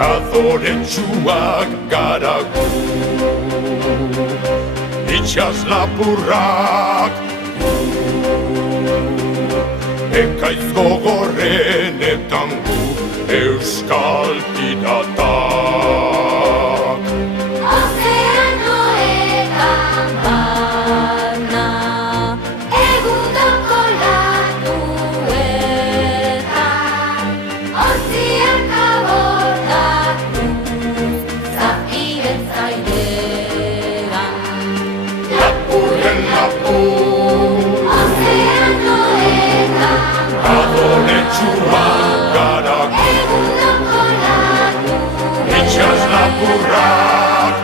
Adoretsuak gara gu, itxas lapurrak gu, ekaiz gogorrenetan gu, euskal piratak. Ozeanoetan barna, egundoko latuetan, ontziak abordatuz, zapiren zaidean. Lapurren lapur, Ozeanoetan adoretsuak gara gu, egundoko latuetan, itxas lapurrak,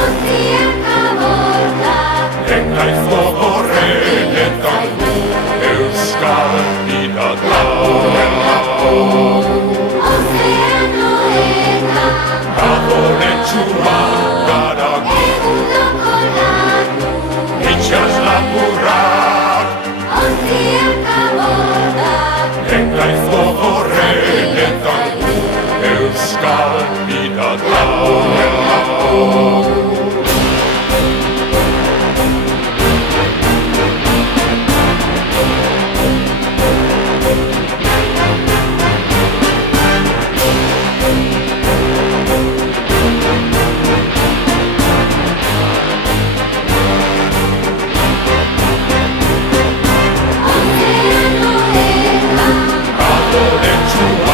ontziak abordatuz, ekaiz gogorrenetan gu, euskal piratak. Ozeanoetan Adoretsuak gara gu, egundoko latuetan, itxas lapurrak, ontziak abordatuz, ekaiz gogorrenetan gu, euskal piratak. Ozeanoetan Adoretsuak